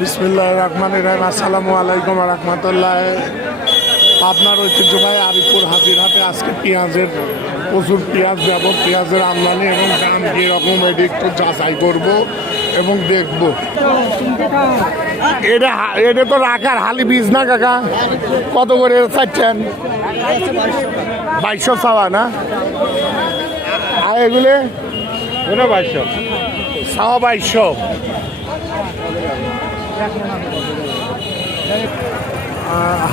বিসমিল্লাহির রহমানির রহিম। আসসালামু আলাইকুম ওয়া রাহমাতুল্লাহ। আপনার ঐতিহ্যবাহী আরিপুর হাজিরহাটে আজকে পেঁয়াজের প্রচুর পেঁয়াজ ব্যবহার, পেঁয়াজের আমদানি এবং দাম কীরকম এটি একটু যাচাই করব এবং দেখব। এটা তো রাখার হালি বীজ না কাকা? কত করে চাচ্ছেন? 2200 চাওয়া না? আর এগুলো 2200 চাওয়া 2200।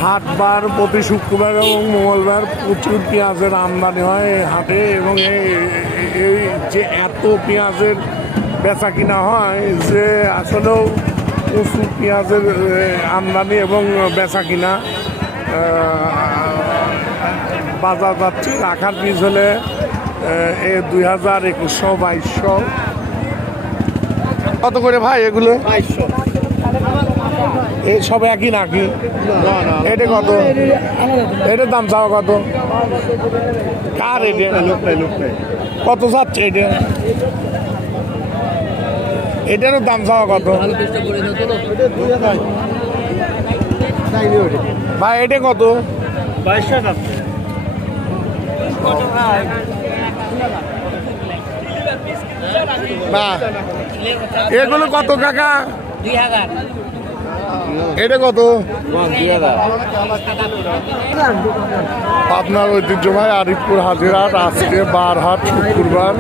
হাটবার প্রতি শুক্রবার এবং মঙ্গলবার প্রচুর পেঁয়াজের আমদানি হয় এই হাটে, এবং এই যে এত পেঁয়াজের বেচা কিনা হয় যে আসলেও প্রচুর পেঁয়াজের আমদানি এবং বেচা কিনা। বাজার যাচ্ছে রাখার বীজ হলে 2000, 2100, 2200। কত করে ভাই এগুলো? 2200। এই সব একই নাকি? এটা কত? এটার দাম চাওয়া কত? কার এটা? কত চাচ্ছে এটা? এটারও দাম চাওয়া কত ভাই? এটা কত? 2200 না, এগুলো কত কাকা? 2000। এটা কত? আপনার ঐতিহ্যবাহী আরিফপুর হাজিরহাট আজকে বারহাট শুক্রবার।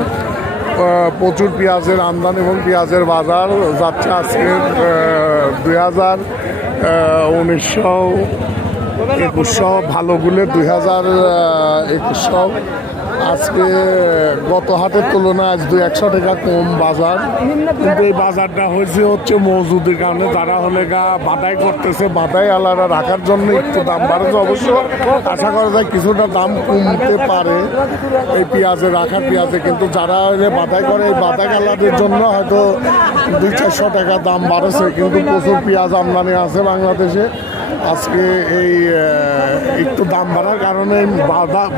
প্রচুর পেঁয়াজের আমদানি এবং পেঁয়াজের বাজার যাচ্ছে আজকে 2000, 1900, 2100, ভালোগুলো 2000, 2100। আজকে গত হাটের তুলনায় আজ 200 টাকা কম বাজার, কিন্তু এই বাজারটা হচ্ছে মজুদের কারণে। যারা হলে বাদাই করতেছে, বাদাই আলাদা রাখার জন্য একটু দাম বাড়ছে। অবশ্য আশা করা যায় কিছুটা দাম কমতে পারে এই পেঁয়াজে, রাখার পেঁয়াজে, কিন্তু যারা বাদাই করে এই বাদাই আলাদের জন্য হয়তো 200-400 টাকা দাম বাড়ছে। কিন্তু প্রচুর পেঁয়াজ আমদানি আছে বাংলাদেশে। আজকে এই একটু দাম বাড়ার কারণে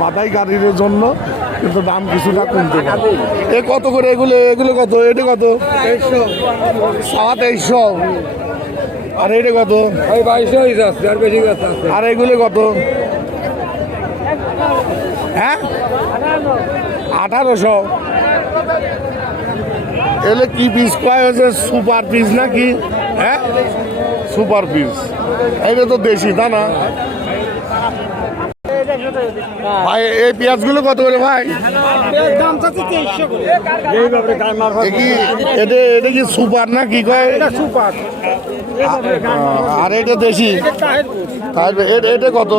বাদাই গাড়ির জন্য কিন্তু দাম কিছুটা কমতে পারে। এ কত করে এগুলো? কত? এটা কত? 2300। আর এটা কত? 2200। আর এগুলো কত? হ্যাঁ, 1800। এলে কি পিস কয় হয়েছে? সুপার পিস নাকি? হ্যাঁ, সুপার পিস। এটা তো দেশি, তা না ভাই? এই পেঁয়াজগুলো কত করে ভাই? এটা কি সুপার না কি কয়? আর এটা দেশি? এটা কত?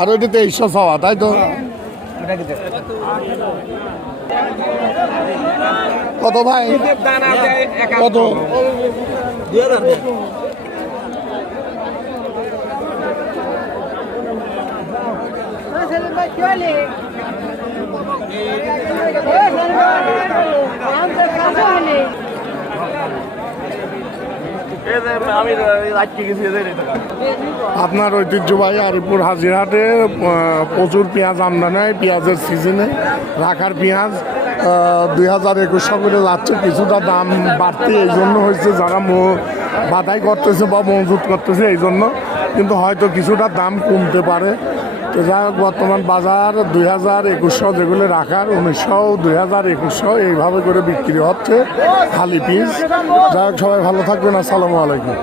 আর ওইটা 2300 চাওয়া, তাই তো? কত ভাই? কত? 2000। আপনার ঐতিহ্যবাহী আরিপুর হাজিরহাটে প্রচুর পেঁয়াজ আমদানি হয় পেঁয়াজের সিজনে। রাখার পেঁয়াজ 2000-2100 করে যাচ্ছে। কিছুটা দাম বাড়তি এই জন্য হয়েছে, যারা বাধাই করতেছে বা মজুত করতেছে এই জন্য, কিন্তু হয়তো কিছুটা দাম কমতে পারে। তো যাই হোক, বর্তমান বাজার 2000-2100, যেগুলো রাখার 1900, 2000-2100 এইভাবে করে বিক্রি হচ্ছে খালি পিস। যাই হোক, সবাই ভালো থাকবেন। আসসালামু আলাইকুম।